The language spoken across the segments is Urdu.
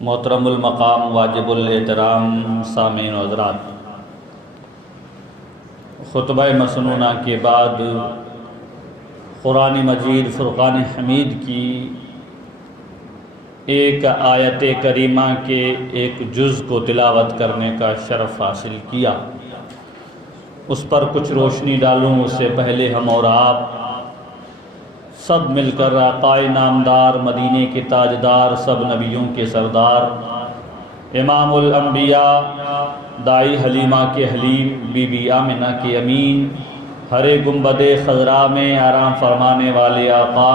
محترم المقام واجب الاحترام سامعین و حضرات، خطبہ مسنونہ کے بعد قرآن مجید فرقان حمید کی ایک آیت کریمہ کے ایک جز کو تلاوت کرنے کا شرف حاصل کیا۔ اس پر کچھ روشنی ڈالوں اس سے پہلے ہم اور آپ سب مل کر آقائے نامدار، مدینے کے تاجدار، سب نبیوں کے سردار، امام الانبیاء، دائی حلیمہ کے حلیم، بی بی آمنہ کے امین، ہرے گنبد خضرا میں آرام فرمانے والے آقا،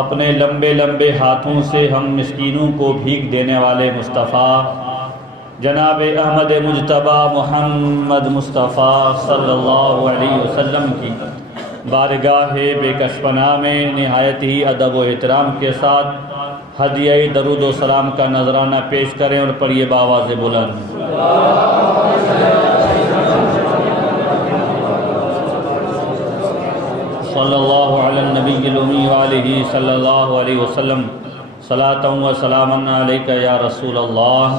اپنے لمبے لمبے ہاتھوں سے ہم مسکینوں کو بھیک دینے والے مصطفیٰ جناب احمد مجتبی محمد مصطفیٰ صلی اللہ علیہ وسلم کی بارگاہ بے کش پناہ میں نہایت ہی ادب و احترام کے ساتھ ہدیہ درود و سلام کا نذرانہ پیش کریں اور پڑھیے بآواز بلند۔ صلی اللہ علی النبی الامی وآلہ صلی اللہ علیہ وسلم، صلاۃ و سلام علیک یا رسول اللہ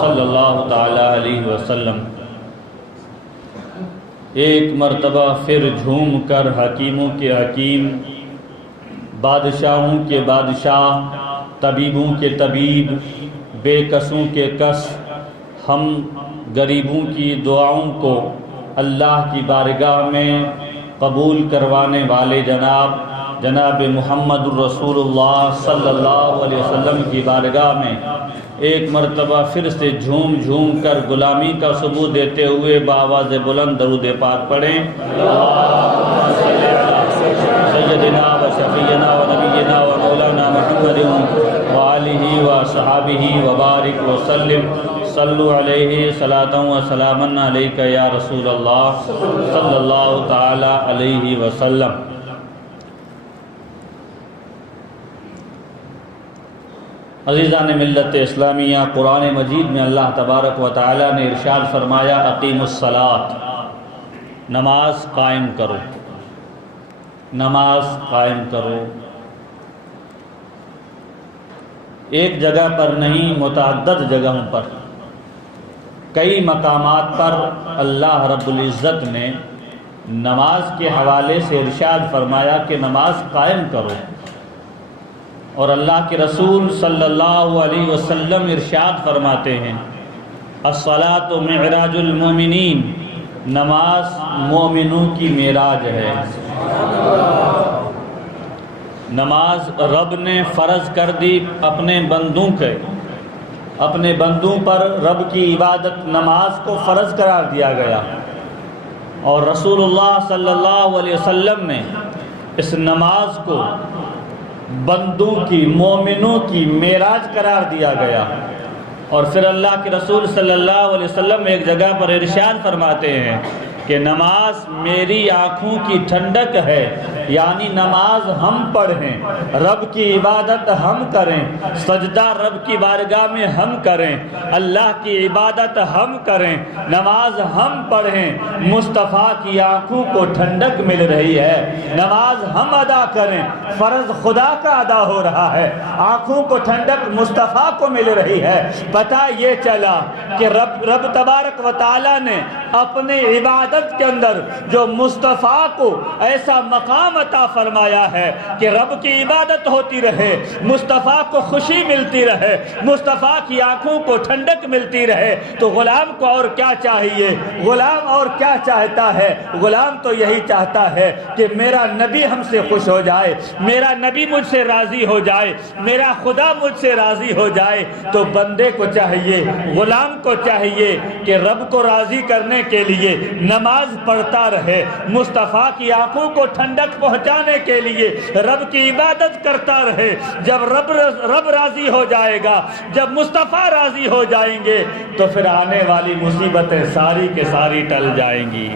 صلی اللہ تعالی علیہ وسلم۔ ایک مرتبہ پھر جھوم کر حکیموں کے حکیم، بادشاہوں کے بادشاہ، طبیبوں کے طبیب، بے کسوں کے کس، ہم غریبوں کی دعاؤں کو اللہ کی بارگاہ میں قبول کروانے والے جناب محمد الرسول اللہ صلی اللہ علیہ وسلم کی بارگاہ میں ایک مرتبہ پھر سے جھوم جھوم کر غلامی کا ثبوت دیتے ہوئے بآواز بلند درود پاک پڑھیں۔ سیدنا و شفیعنا و نبینا و مولانا محمد وآلہ و صحابہ وبارک وسلم، صلو علیہ صلاۃ و سلام علیک یا رسول اللہ صلی اللہ تعالی علیہ وسلم۔ عزیزان ملت اسلامیہ، قرآن مجید میں اللہ تبارک و تعالی نے ارشاد فرمایا، اقیموا الصلاۃ، نماز قائم کرو، نماز قائم کرو۔ ایک جگہ پر نہیں، متعدد جگہوں پر، کئی مقامات پر اللہ رب العزت نے نماز کے حوالے سے ارشاد فرمایا کہ نماز قائم کرو، اور اللہ کے رسول صلی اللہ علیہ وسلم ارشاد فرماتے ہیں، الصلاۃ معراج المومنین، نماز مومنوں کی معراج ہے۔ نماز رب نے فرض کر دی اپنے بندوں پر، رب کی عبادت نماز کو فرض قرار دیا گیا، اور رسول اللہ صلی اللہ علیہ وسلم نے اس نماز کو بندوں کی، مومنوں کی معراج قرار دیا گیا۔ اور پھر اللہ کے رسول صلی اللہ علیہ وسلم ایک جگہ پر ارشاد فرماتے ہیں کہ نماز میری آنکھوں کی ٹھنڈک ہے، یعنی نماز ہم پڑھیں، رب کی عبادت ہم کریں، سجدہ رب کی بارگاہ میں ہم کریں، اللہ کی عبادت ہم کریں، نماز ہم پڑھیں، مصطفیٰ کی آنکھوں کو ٹھنڈک مل رہی ہے۔ نماز ہم ادا کریں، فرض خدا کا ادا ہو رہا ہے، آنکھوں کو ٹھنڈک مصطفیٰ کو مل رہی ہے۔ پتہ یہ چلا کہ رب تبارک و تعالی نے اپنے عبادت کے اندر جو مصطفیٰ کو ایسا مقام عطا فرمایا ہے کہ رب کی عبادت ہوتی رہے، مصطفیٰ کو خوشی ملتی رہے، مصطفیٰ کی آنکھوں کو ٹھنڈک ملتی رہے، تو غلام کو اور کیا چاہیے؟ غلام اور کیا چاہتا ہے؟ غلام تو یہی چاہتا ہے کہ میرا نبی ہم سے خوش ہو جائے، میرا نبی مجھ سے راضی ہو جائے، میرا خدا مجھ سے راضی ہو جائے۔ تو بندے کو چاہیے، غلام کو چاہیے کہ رب کو راضی کرنے کے لیے نماز پڑھتا رہے، مصطفیٰ کی آنکھوں کو ٹھنڈک پہنچانے کے لیے رب کی عبادت کرتا رہے۔ جب رب راضی ہو جائے گا، جب مصطفیٰ راضی ہو جائیں گے، تو پھر آنے والی مصیبتیں ساری کے ساری ٹل جائیں گی،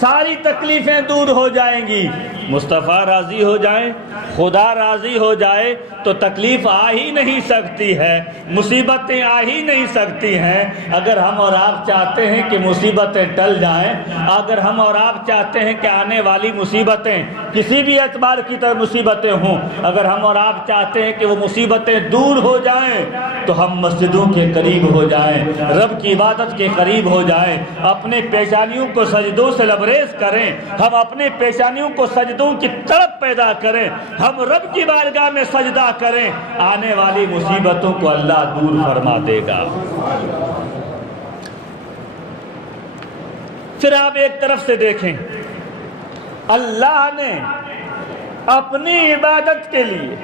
ساری تکلیفیں دور ہو جائیں گی۔ مصطفیٰ راضی ہو جائیں، خدا راضی ہو جائے تو تکلیف آ ہی نہیں سکتی ہے، مصیبتیں آ ہی نہیں سکتی ہیں۔ اگر ہم اور آپ چاہتے ہیں کہ مصیبتیں ٹل جائیں، اگر ہم اور آپ چاہتے ہیں کہ آنے والی مصیبتیں کسی بھی اعتبار کی طرح مصیبتیں ہوں، اگر ہم اور آپ چاہتے ہیں کہ وہ مصیبتیں دور ہو جائیں تو ہم مسجدوں کے قریب ہو جائیں، رب کی عبادت کے قریب ہو جائیں، اپنے پیشانیوں کو سجدوں سے لبریز کریں، ہم اپنے پیشانیوں کو سجدوں کی طرف پیدا کریں، ہم رب کی بارگاہ میں سجدہ کریں، آنے والی مصیبتوں کو اللہ دور فرما دے گا۔ پھر آپ ایک طرف سے دیکھیں، اللہ نے اپنی عبادت کے لیے،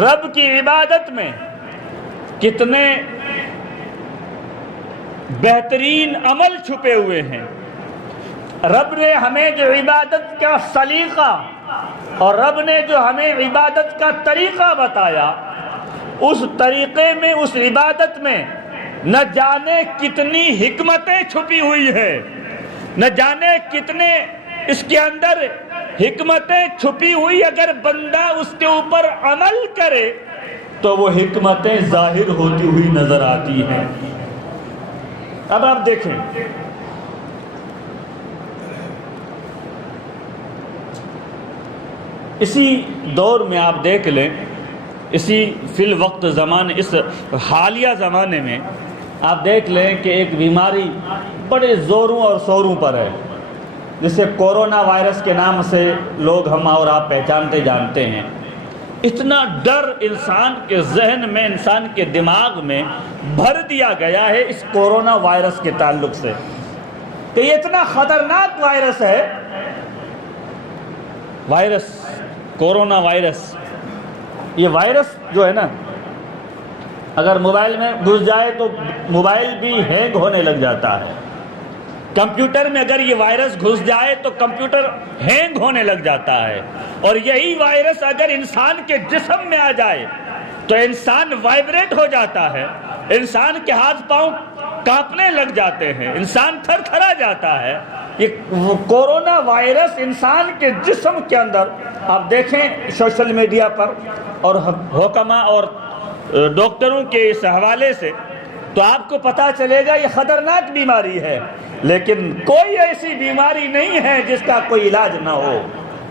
رب کی عبادت میں کتنے بہترین عمل چھپے ہوئے ہیں۔ رب نے ہمیں جو عبادت کا سلیقہ اور رب نے جو ہمیں عبادت کا طریقہ بتایا، اس طریقے میں، اس عبادت میں نہ جانے کتنی حکمتیں چھپی ہوئی ہے، نہ جانے کتنے اس کے اندر حکمتیں چھپی ہوئی۔ اگر بندہ اس کے اوپر عمل کرے تو وہ حکمتیں ظاہر ہوتی ہوئی نظر آتی ہیں۔ اب آپ دیکھیں، اسی دور میں آپ دیکھ لیں، اسی فی الوقت زمانے، اس حالیہ زمانے میں آپ دیکھ لیں کہ ایک بیماری بڑے زوروں اور شوروں پر ہے، جسے کورونا وائرس کے نام سے لوگ ہم اور آپ پہچانتے جانتے ہیں۔ اتنا ڈر انسان کے ذہن میں، انسان کے دماغ میں بھر دیا گیا ہے اس کورونا وائرس کے تعلق سے کہ یہ اتنا خطرناک وائرس ہے، وائرس کورونا وائرس۔ یہ وائرس جو ہے نا، اگر موبائل میں گھس جائے تو موبائل بھی ہینگ ہونے لگ جاتا ہے، کمپیوٹر میں اگر یہ وائرس گھس جائے تو کمپیوٹر ہینگ ہونے لگ جاتا ہے، اور یہی وائرس اگر انسان کے جسم میں آ جائے تو انسان وائبریٹ ہو جاتا ہے، انسان کے ہاتھ پاؤں کانپنے لگ جاتے ہیں، انسان تھر تھرا جاتا ہے۔ یہ کورونا وائرس انسان کے جسم کے اندر، آپ دیکھیں سوشل میڈیا پر اور حکما اور ڈاکٹروں کے اس حوالے سے تو آپ کو پتہ چلے گا یہ خطرناک بیماری ہے، لیکن کوئی ایسی بیماری نہیں ہے جس کا کوئی علاج نہ ہو،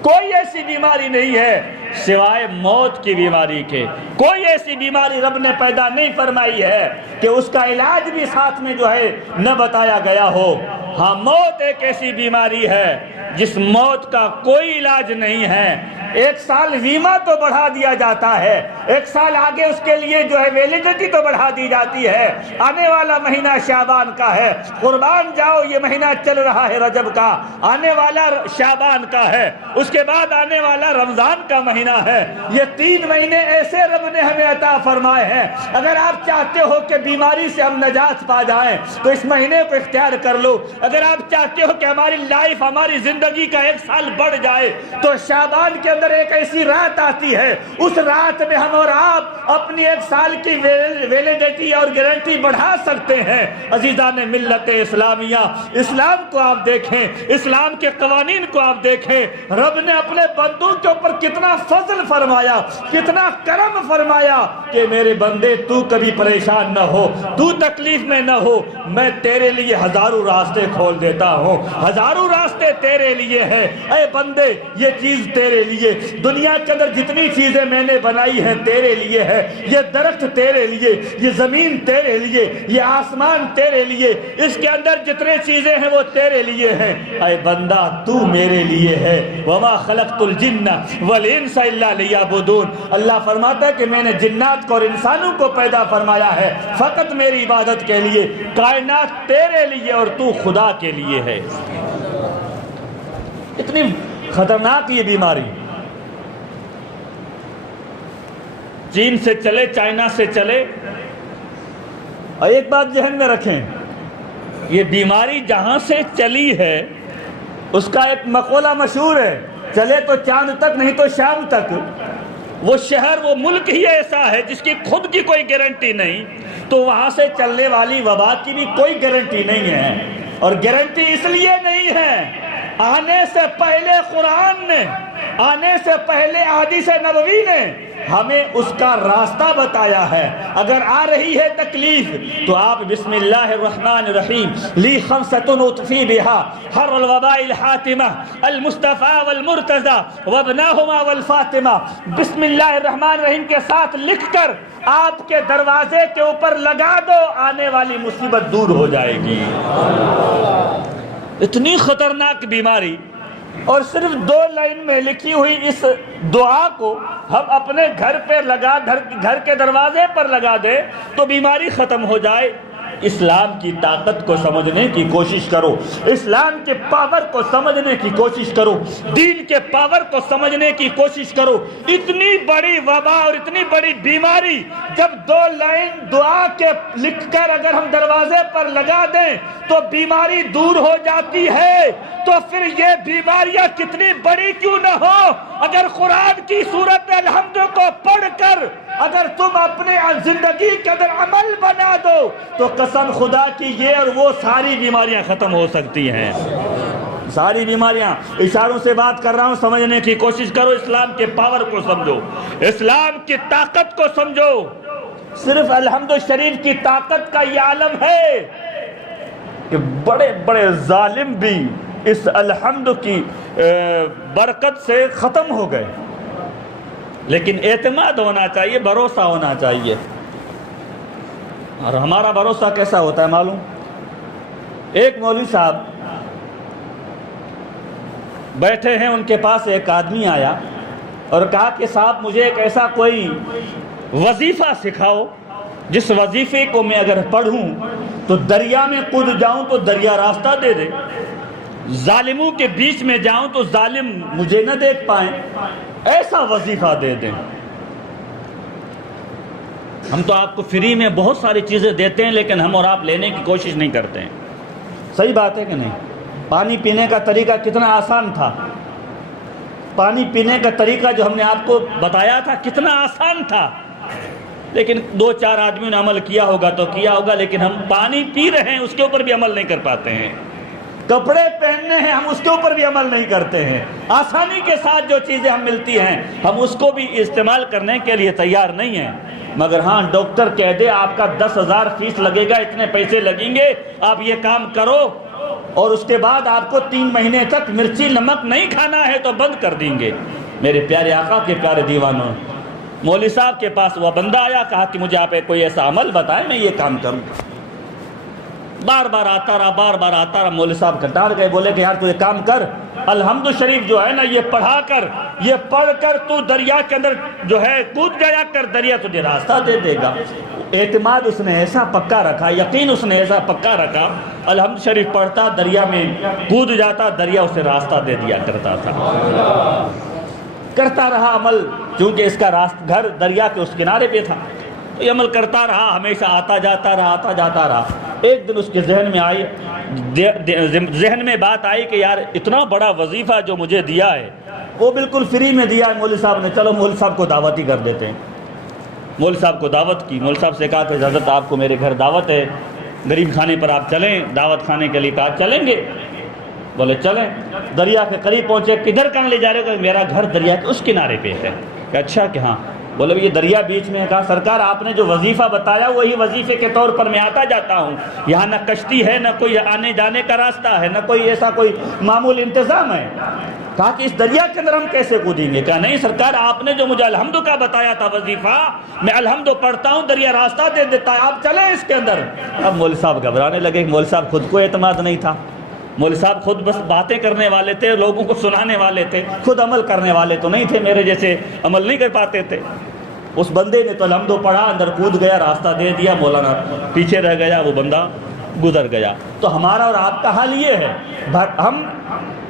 کوئی ایسی بیماری نہیں ہے سوائے موت کی بیماری کے، کوئی ایسی بیماری رب نے پیدا نہیں فرمائی ہے کہ اس کا علاج بھی ساتھ میں جو ہے نہ بتایا گیا ہو۔ ہاں، موت ایک ایسی بیماری ہے جس موت کا کوئی علاج نہیں ہے۔ 1 سال بیمہ تو بڑھا دیا جاتا ہے، 1 سال آگے اس کے لیے جو ہے ویلیڈیٹی تو بڑھا دی جاتی ہے۔ آنے والا مہینہ شعبان کا ہے، قربان جاؤ، یہ مہینہ چل رہا ہے رجب کا، آنے والا شعبان کا ہے، اس کے بعد آنے والا رمضان کا مہینہ ہے۔ یہ 3 مہینے ایسے رب نے ہمیں عطا فرمائے ہیں۔ اگر آپ چاہتے ہو کہ بیماری سے ہم نجات پا جائیں تو اس مہینے کو اختیار کر لو۔ اگر آپ چاہتے ہو کہ ہماری لائف، ہماری زندگی کا 1 سال بڑھ جائے تو شعبان کے اندر ایک ایسی رات آتی ہے، اس رات میں ہم اور آپ اپنی 1 سال کی ویلیڈیٹی اور گارنٹی بڑھا سکتے ہیں۔ عزیزان ملت اسلامیہ، اسلام کو آپ دیکھیں، اسلام کے قوانین کو آپ دیکھیں، رب نے اپنے بندوں کے اوپر کتنا فضل فرمایا، کتنا کرم فرمایا کہ میرے بندے تو کبھی پریشان نہ ہو، تو تکلیف میں نہ ہو، میں تیرے لیے ہزاروں راستے کھول دیتا ہوں، ہزاروں راستے تیرے لیے ہیں۔ اے بندے، یہ چیز تیرے لیے، دنیا کے اندر جتنی چیزیں میں نے بنائی ہیں تیرے لیے ہے، یہ درخت تیرے لیے، یہ زمین تیرے لیے، یہ آسمان تیرے لیے، اس کے اندر جتنے چیزیں ہیں وہ تیرے لیے ہیں۔ اے بندہ، تو میرے لیے ہے۔ وما خلقت الجن والانس الا لیعبدون۔ اللہ فرماتا ہے کہ میں نے جنات کو اور انسانوں کو پیدا فرمایا ہے فقط میری عبادت کے لیے، کائنات تیرے لیے اور تو خدا کے لیے ہے۔ اتنی خطرناک یہ بیماری، چین سے چلے، چائنا سے چلے، اور ایک بات ذہن میں رکھیں، یہ بیماری جہاں سے چلی ہے اس کا ایک مقولہ مشہور ہے، چلے تو چاند تک نہیں تو شام تک۔ وہ شہر، وہ ملک ہی ایسا ہے جس کی خود کی کوئی گارنٹی نہیں، تو وہاں سے چلنے والی وبا کی بھی کوئی گارنٹی نہیں ہے۔ اور گارنٹی اس لیے نہیں ہے آنے سے پہلے قرآن نے، آنے سے پہلے احادیث نبوی نے ہمیں اس کا راستہ بتایا ہے۔ اگر آ رہی ہے تکلیف تو آپ بسم اللہ الرحمن الرحیم لی خمسۃ اطفی بہا حر الوباء الحاتمہ المصطفیٰ والمرتضی وابناہما والفاطمہ، بسم اللہ الرحمن الرحیم کے ساتھ لکھ کر آپ کے دروازے کے اوپر لگا دو، آنے والی مصیبت دور ہو جائے گی۔ اتنی خطرناک بیماری، اور صرف 2 لائن میں لکھی ہوئی اس دعا کو ہم اپنے گھر پہ لگا، گھر کے دروازے پر لگا دیں تو بیماری ختم ہو جائے۔ اسلام کی طاقت کو سمجھنے کی کوشش کرو، اسلام کے پاور کو سمجھنے کی کوشش کرو، دین کے پاور کو سمجھنے کی کوشش کرو۔ اتنی بڑی وبا اور اتنی بڑی بیماری جب 2 لائن دعا کے لکھ کر اگر ہم دروازے پر لگا دیں تو بیماری دور ہو جاتی ہے، تو پھر یہ بیماریاں کتنی بڑی کیوں نہ ہو، اگر قرآن کی سورت الحمد کو پڑھ کر اگر تم اپنے زندگی کے اندر عمل بنا دو تو قسم خدا کی یہ اور وہ ساری بیماریاں ختم ہو سکتی ہیں۔ ساری بیماریاں، اشاروں سے بات کر رہا ہوں، سمجھنے کی کوشش کرو، اسلام کے پاور کو سمجھو، اسلام کی طاقت کو سمجھو۔ صرف الحمد شریف کی طاقت کا یہ عالم ہے کہ بڑے بڑے ظالم بھی اس الحمد کی برکت سے ختم ہو گئے، لیکن اعتماد ہونا چاہیے، بھروسہ ہونا چاہیے۔ اور ہمارا بھروسہ کیسا ہوتا ہے معلوم؟ ایک مولوی صاحب بیٹھے ہیں، ان کے پاس ایک آدمی آیا اور کہا کہ صاحب مجھے ایک ایسا کوئی وظیفہ سکھاؤ جس وظیفے کو میں اگر پڑھوں تو دریا میں کود جاؤں تو دریا راستہ دے دے، ظالموں کے بیچ میں جاؤں تو ظالم مجھے نہ دیکھ پائیں، ایسا وظیفہ دے دیں۔ ہم تو آپ کو فری میں بہت ساری چیزیں دیتے ہیں، لیکن ہم اور آپ لینے کی کوشش نہیں کرتے ہیں۔ صحیح بات ہے کہ نہیں؟ پانی پینے کا طریقہ کتنا آسان تھا، پانی پینے کا طریقہ جو ہم نے آپ کو بتایا تھا کتنا آسان تھا، لیکن 2-4 آدمیوں نے عمل کیا ہوگا تو کیا ہوگا، لیکن ہم پانی پی رہے ہیں اس کے اوپر بھی عمل نہیں کر پاتے ہیں۔ کپڑے پہننے ہیں ہم اس کے اوپر بھی عمل نہیں کرتے ہیں۔ آسانی کے ساتھ جو چیزیں ہم ملتی ہیں ہم اس کو بھی استعمال کرنے کے لیے تیار نہیں ہیں۔ مگر ہاں ڈاکٹر کہہ دے آپ کا 10,000 فیس لگے گا، اتنے پیسے لگیں گے، آپ یہ کام کرو، اور اس کے بعد آپ کو 3 مہینے تک مرچی نمک نہیں کھانا ہے تو بند کر دیں گے۔ میرے پیارے آقا کے پیارے دیوانوں، مولوی صاحب کے پاس وہ بندہ آیا، کہا کہ مجھے آپ کوئی ایسا عمل بتائیں میں یہ کام کروں۔ بار بار آتا رہا، مولوی صاحب کٹار گئے، بولے کہ یار تو یہ کام کر، الحمد شریف جو ہے نا یہ پڑھ کر تو دریا کے اندر جو ہے کود جایا کر، دریا تجھے راستہ دے دے گا۔ اعتماد اس نے ایسا پکا رکھا، یقین اس نے ایسا پکا رکھا، الحمد شریف پڑھتا، دریا میں کود جاتا، دریا اسے راستہ دے دیا کرتا تھا۔ کرتا رہا عمل، چونکہ اس کا گھر دریا کے اس کنارے پہ تھا، تو یہ عمل کرتا رہا، ہمیشہ آتا جاتا رہا۔ ایک دن اس کے ذہن میں بات آئی کہ یار اتنا بڑا وظیفہ جو مجھے دیا ہے وہ بالکل فری میں دیا ہے مولوی صاحب نے، چلو مولوی صاحب کو دعوت ہی کر دیتے ہیں۔ مولوی صاحب کو دعوت کی، مولوی صاحب سے کہا کہ حضرت آپ کو میرے گھر دعوت ہے، غریب خانے پر آپ چلیں، دعوت کھانے کے لیے کہا چلیں گے، بولے چلیں۔ دریا کے قریب پہنچے، کدھر کہاں لے جا رہے ہو؟ میرا گھر دریا کے اس کنارے پہ ہے۔ کہ اچھا کہ ہاں، بولے یہ دریا بیچ میں ہے۔ کہا سرکار آپ نے جو وظیفہ بتایا وہی وظیفے کے طور پر میں آتا جاتا ہوں، یہاں نہ کشتی ہے، نہ کوئی آنے جانے کا راستہ ہے، نہ کوئی ایسا کوئی معمول انتظام ہے۔ کہا کہ اس دریا کے اندر ہم کیسے کودیں گے؟ کہا نہیں سرکار آپ نے جو مجھے الحمد کا بتایا تھا وظیفہ، میں الحمد پڑھتا ہوں، دریا راستہ دے دیتا ہے، آپ چلیں اس کے اندر۔ اب مولوی صاحب گھبرانے لگے، مولوی صاحب خود کو اعتماد نہیں تھا، مولوی صاحب خود بس باتیں کرنے والے تھے، لوگوں کو سنانے والے تھے، خود عمل کرنے والے تو نہیں تھے، میرے جیسے عمل نہیں کر پاتے تھے۔ اس بندے نے تو الحمد پڑھا، اندر کود گیا، راستہ دے دیا، مولانا پیچھے رہ گیا، وہ بندہ گزر گیا۔ تو ہمارا اور آپ کا حال یہ ہے، ہم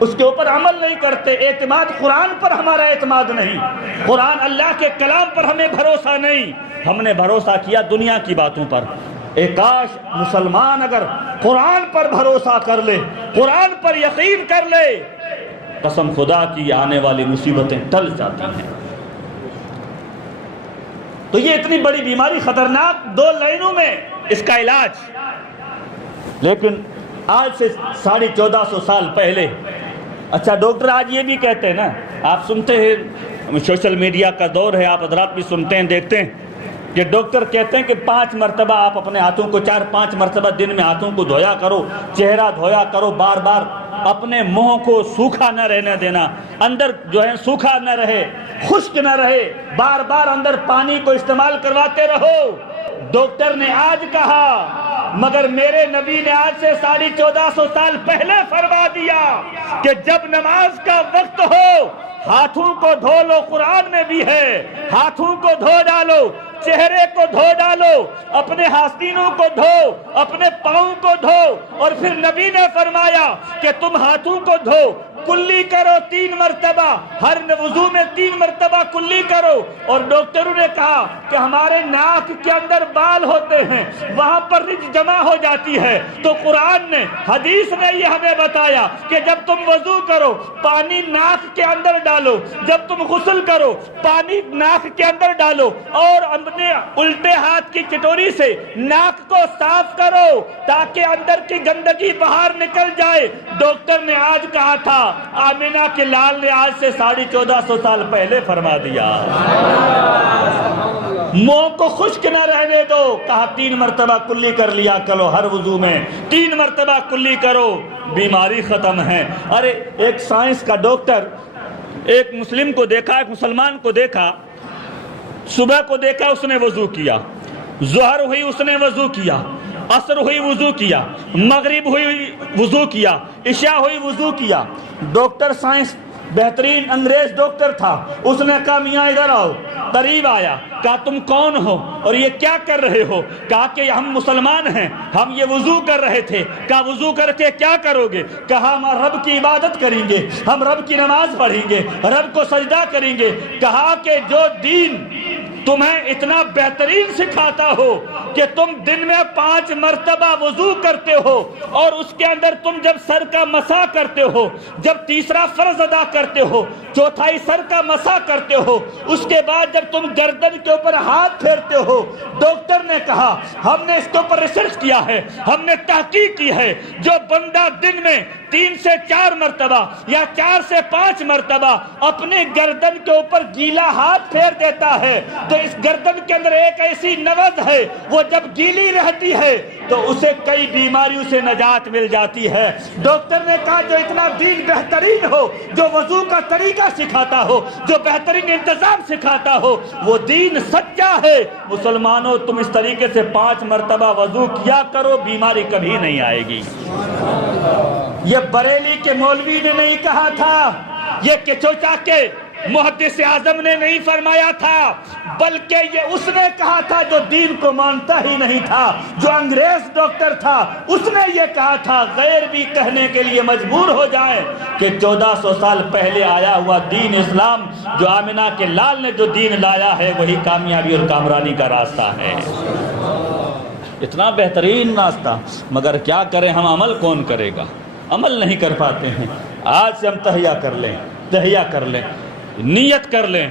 اس کے اوپر عمل نہیں کرتے، اعتماد قرآن پر ہمارا اعتماد نہیں، قرآن اللہ کے کلام پر ہمیں بھروسہ نہیں، ہم نے بھروسہ کیا دنیا کی باتوں پر۔ ایک کاش مسلمان اگر قرآن پر بھروسہ کر لے، قرآن پر یقین کر لے، قسم خدا کی آنے والی مصیبتیں ٹل جاتی ہیں۔ تو یہ اتنی بڑی بیماری خطرناک، 2 لائنوں میں اس کا علاج۔ لیکن آج سے 1450 سال پہلے اچھا ڈاکٹر آج یہ بھی کہتے ہیں نا، آپ سنتے ہیں سوشل میڈیا کا دور ہے، آپ حضرات بھی سنتے ہیں دیکھتے ہیں کہ ڈاکٹر کہتے ہیں کہ 5 مرتبہ آپ اپنے ہاتھوں کو 4-5 مرتبہ دن میں ہاتھوں کو دھویا کرو، چہرہ دھویا کرو، بار بار اپنے منہ کو سوکھا نہ رہنے دینا، اندر جو ہے سوکھا نہ رہے، خشک نہ رہے، بار بار اندر پانی کو استعمال کرواتے رہو۔ ڈاکٹر نے آج کہا، مگر میرے نبی نے آج سے 1450 سال پہلے فرما دیا کہ جب نماز کا وقت ہو ہاتھوں کو دھو لو۔ قرآن میں بھی ہے، ہاتھوں کو دھو ڈالو، چہرے کو دھو ڈالو، اپنے آستینوں کو دھو، اپنے پاؤں کو دھو، اور پھر نبی نے فرمایا کہ تم ہاتھوں کو دھو، کلی کرو 3 مرتبہ، ہر وضو میں 3 مرتبہ کلی کرو۔ اور ڈاکٹروں نے کہا کہ ہمارے ناک کے اندر بال ہوتے ہیں، وہاں پر رچ جمع ہو جاتی ہے، تو قرآن نے، حدیث نے یہ ہمیں بتایا کہ جب تم وضو کرو پانی ناک کے اندر ڈالو، جب تم غسل کرو پانی ناک کے اندر ڈالو، اور اپنے الٹے ہاتھ کی چٹوری سے ناک کو صاف کرو تاکہ اندر کی گندگی باہر نکل جائے۔ ڈاکٹر نے آج کہا تھا، آمینہ کے لال نے آج سے 1450 سال پہلے فرما دیا۔ منہ کو خشک نہ رہنے دو، کہا 3 مرتبہ کلی کر لیا کرو، ہر وضو میں 3 مرتبہ کلی کرو، بیماری ختم ہے۔ ارے ایک سائنس کا ڈاکٹر ایک مسلم کو دیکھا، ایک مسلمان کو دیکھا، صبح کو دیکھا اس نے وضو کیا، ظہر ہوئی اس نے وضو کیا، عصر ہوئی وضو کیا، مغرب ہوئی وضو کیا، عشاء ہوئی وضو کیا۔ ڈاکٹر سائنس بہترین انگریز ڈاکٹر تھا، اس نے کہا میاں ادھر آؤ، قریب آیا، کہا تم کون ہو اور یہ کیا کر رہے ہو؟ کہا کہ ہم مسلمان ہیں، ہم یہ وضو کر رہے تھے۔ کہا وضو کر کے کیا کرو گے؟ کہا ہم رب کی عبادت کریں گے، ہم رب کی نماز پڑھیں گے، رب کو سجدہ کریں گے۔ کہا کہ جو دین تمہیں اتنا بہترین سکھاتا ہو کہ تم دن میں 5 مرتبہ وضو کرتے ہو، اور اس کے اندر تم جب سر کا مسح کرتے ہو، جب تیسرا فرض ادا کرتے ہو، چوتھائی سر کا مسح کرتے ہو، اس کے بعد جب تم گردن کے اوپر ہاتھ پھیرتے ہو، ڈاکٹر نے کہا ہم نے اس کے اوپر ریسرچ کیا ہے، ہم نے تحقیق کی ہے، جو بندہ دن میں 3 سے 4 مرتبہ یا 4 سے 5 مرتبہ اپنے گردن کے اوپر گیلا ہاتھ پھیر دیتا ہے، تو اس گردن کے اندر ایک ایسی نوز ہے، وہ جب گیلی رہتی ہے تو اسے کئی بیماریوں سے نجات مل جاتی ہے۔ ڈاکٹر نے کہا جو اتنا دین بہترین ہو، جو وضو کا طریقہ سکھاتا ہو، جو بہترین انتظام سکھاتا ہو، وہ دین سچا ہے۔ مسلمانوں تم اس طریقے سے 5 مرتبہ وضو کیا کرو، بیماری کبھی نہیں آئے گی۔ یہ بریلی کے مولوی نے نہیں کہا تھا، یہ کچوچا کے محدث اعظم نے نہیں فرمایا تھا، بلکہ یہ اس نے کہا تھا جو دین کو مانتا ہی نہیں تھا، جو انگریز ڈاکٹر تھا، اس نے یہ کہا تھا۔ غیر بھی کہنے کے لیے مجبور ہو جائیں کہ 1400 سال پہلے آیا ہوا دین اسلام، جو آمنہ کے لال نے جو دین لایا ہے، وہی کامیابی اور کامرانی کا راستہ ہے۔ اتنا بہترین راستہ، مگر کیا کریں ہم، عمل کون کرے گا؟ عمل نہیں کر پاتے ہیں۔ آج سے ہم تہیہ کر لیں، نیت کر لیں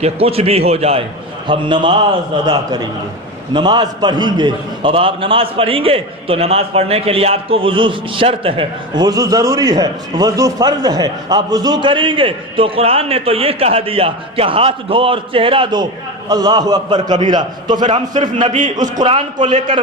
کہ کچھ بھی ہو جائے ہم نماز ادا کریں گے، نماز پڑھیں گے۔ اب آپ نماز پڑھیں گے تو نماز پڑھنے کے لیے آپ کو وضو شرط ہے، وضو ضروری ہے، وضو فرض ہے۔ آپ وضو کریں گے تو قرآن نے تو یہ کہہ دیا کہ ہاتھ دھو اور چہرہ دھو، اللہ اکبر کبیرہ۔ تو پھر ہم صرف نبی اس قرآن کو لے کر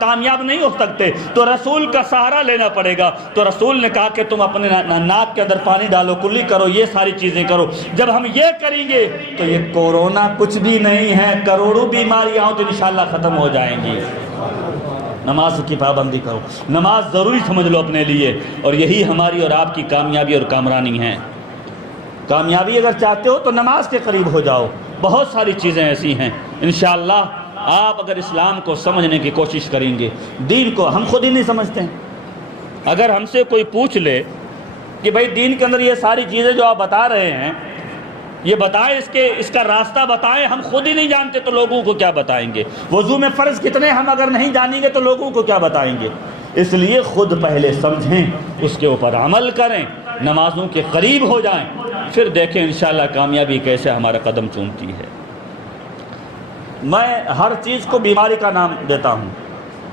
کامیاب نہیں ہو سکتے، تو رسول کا سہارا لینا پڑے گا۔ تو رسول نے کہا کہ تم اپنے ناک کے اندر پانی ڈالو، کلی کرو، یہ ساری چیزیں کرو۔ جب ہم یہ کریں گے تو یہ کورونا کچھ بھی نہیں ہے، کروڑوں بیماریاں تو انشاءاللہ ختم ہو جائیں گی۔ نماز کی پابندی کرو، نماز ضروری سمجھ لو اپنے لیے، اور یہی ہماری اور آپ کی کامیابی اور کامرانی ہے۔ کامیابی اگر چاہتے ہو تو نماز کے قریب ہو جاؤ۔ بہت ساری چیزیں ایسی ہیں، انشاءاللہ آپ اگر اسلام کو سمجھنے کی کوشش کریں گے، دین کو ہم خود ہی نہیں سمجھتے ہیں۔ اگر ہم سے کوئی پوچھ لے کہ بھائی دین کے اندر یہ ساری چیزیں جو آپ بتا رہے ہیں، یہ بتائیں، اس کا راستہ بتائیں، ہم خود ہی نہیں جانتے تو لوگوں کو کیا بتائیں گے؟ وضو میں فرض کتنے ہم اگر نہیں جانیں گے تو لوگوں کو کیا بتائیں گے؟ اس لیے خود پہلے سمجھیں، اس کے اوپر عمل کریں، نمازوں کے قریب ہو جائیں، پھر دیکھیں انشاءاللہ کامیابی کیسے ہمارا قدم چومتی ہے۔ میں ہر چیز کو بیماری کا نام دیتا ہوں۔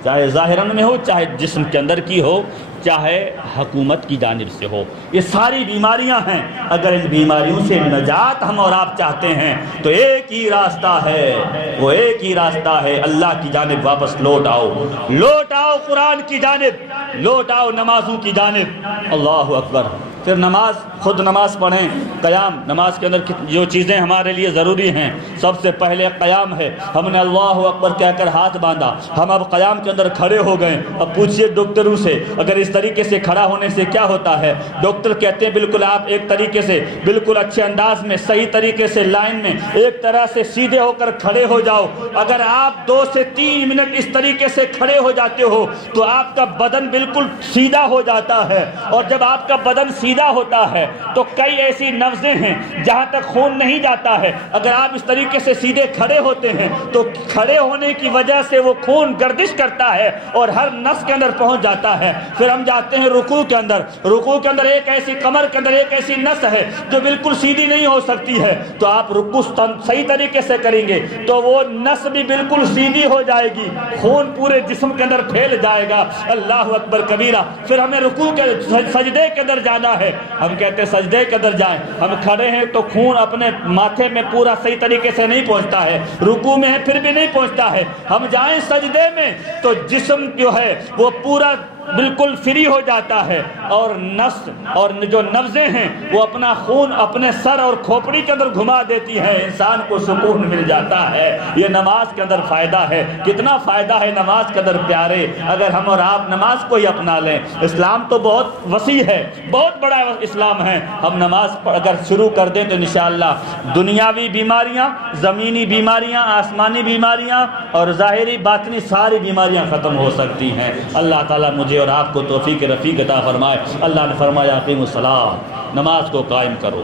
چاہے ظاہراً میں ہو، چاہے جسم کے اندر کی ہو، چاہے حکومت کی جانب سے ہو، یہ ساری بیماریاں ہیں۔ اگر ان بیماریوں سے نجات ہم اور آپ چاہتے ہیں تو ایک ہی راستہ ہے، وہ ایک ہی راستہ ہے، اللہ کی جانب واپس لوٹ آؤ، لوٹ آؤ قرآن کی جانب، لوٹ آؤ نمازوں کی جانب۔ اللہ اکبر۔ پھر نماز، خود نماز پڑھیں، قیام، نماز کے اندر جو چیزیں ہمارے لیے ضروری ہیں، سب سے پہلے قیام ہے۔ ہم نے اللہ اکبر کہہ کر ہاتھ باندھا، ہم اب قیام کے اندر کھڑے ہو گئے۔ اب پوچھئے ڈاکٹروں سے اگر اس طریقے سے کھڑا ہونے سے کیا ہوتا ہے؟ ڈاکٹر کہتے ہیں بالکل آپ ایک طریقے سے، بالکل اچھے انداز میں، صحیح طریقے سے لائن میں ایک طرح سے سیدھے ہو کر کھڑے ہو جاؤ۔ اگر آپ 2 سے 3 منٹ اس طریقے سے کھڑے ہو جاتے ہو تو آپ کا بدن بالکل سیدھا ہو جاتا ہے، اور جب آپ کا بدن سیدھا ہوتا ہے تو کئی ایسی نبضیں ہیں جہاں تک خون نہیں جاتا ہے۔ اگر آپ اس طریقے سے سیدھے کھڑے ہوتے ہیں تو کھڑے ہونے کی وجہ سے وہ خون گردش کرتا ہے اور ہر نس کے اندر پہنچ جاتا ہے۔ پھر ہم جاتے ہیں رکوع کے اندر، رکوع کے اندر ایک ایسی کمر کے اندر ایک ایسی نس ہے جو بالکل سیدھی نہیں ہو سکتی ہے، تو آپ رکوع صحیح طریقے سے کریں گے تو وہ نس بھی بالکل سیدھی ہو جائے گی، خون پورے جسم کے اندر پھیل جائے گا۔ اللہ اکبر کبیرہ۔ پھر ہمیں رکوع کے سجدے کے اندر جانا ہے، ہم کہتے ہیں سجدے کے اندر جائیں، ہم کھڑے ہیں تو خون اپنے ماتھے میں پورا صحیح طریقے سے نہیں پہنچتا ہے، رکوع میں ہے پھر بھی نہیں پہنچتا ہے، ہم جائیں سجدے میں تو جسم جو ہے وہ پورا بالکل فری ہو جاتا ہے، اور نس اور جو نبضیں ہیں وہ اپنا خون اپنے سر اور کھوپڑی کے اندر گھما دیتی ہیں، انسان کو سکون مل جاتا ہے۔ یہ نماز کے اندر فائدہ ہے، کتنا فائدہ ہے نماز کے اندر پیارے، اگر ہم اور آپ نماز کو ہی اپنا لیں۔ اسلام تو بہت وسیع ہے، بہت بڑا اسلام ہے، ہم نماز اگر شروع کر دیں تو انشاءاللہ دنیاوی بیماریاں، زمینی بیماریاں، آسمانی بیماریاں اور ظاہری باطنی ساری بیماریاں ختم ہو سکتی ہیں۔ اللہ تعالیٰ مجھے اور آپ کو توفیق رفیق عطا فرمائے۔ اللہ نے فرمایا اقیموا الصلاۃ، نماز کو قائم کرو۔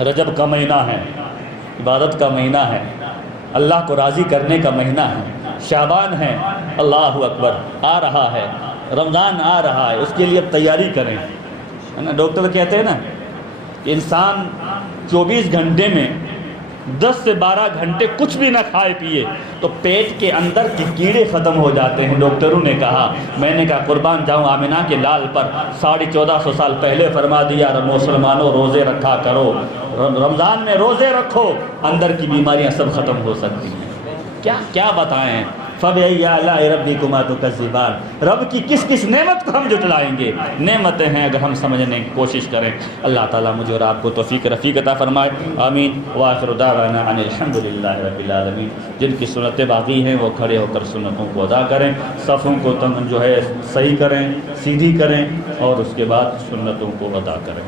رجب کا مہینہ ہے، عبادت کا مہینہ ہے، اللہ کو راضی کرنے کا مہینہ ہے، شعبان ہے، اللہ اکبر، آ رہا ہے، رمضان آ رہا ہے، اس کے لیے اب تیاری کریں۔ ڈاکٹر کہتے ہیں نا کہ انسان 24 گھنٹے میں 10 سے 12 گھنٹے کچھ بھی نہ کھائے پیے تو پیٹ کے اندر کے کیڑے ختم ہو جاتے ہیں۔ ڈاکٹروں نے کہا، میں نے کہا قربان جاؤں آمنہ کے لال پر، 1450 سال پہلے فرما دیا مسلمانوں روزے رکھا کرو، رمضان میں روزے رکھو، اندر کی بیماریاں سب ختم ہو سکتی ہیں۔ کیا بتائیں؟ فَبِأَيِّ آلَاءِ رَبِّكُمَا تُكَذِّبَانِ، رب کی کس کس نعمت کو ہم جھٹلائیں گے؟ نعمتیں ہیں اگر ہم سمجھنے کی کوشش کریں۔ اللہ تعالیٰ مجھے اور آپ کو توفیق رفیق عطا فرمائے، آمین۔ وآخر دعوانا ان الحمد للہ رب العالمین۔ جن کی سنتیں باقی ہیں وہ کھڑے ہو کر سنتوں کو ادا کریں، صفوں کو جو ہے صحیح کریں، سیدھی کریں، اور اس کے بعد سنتوں کو ادا کریں۔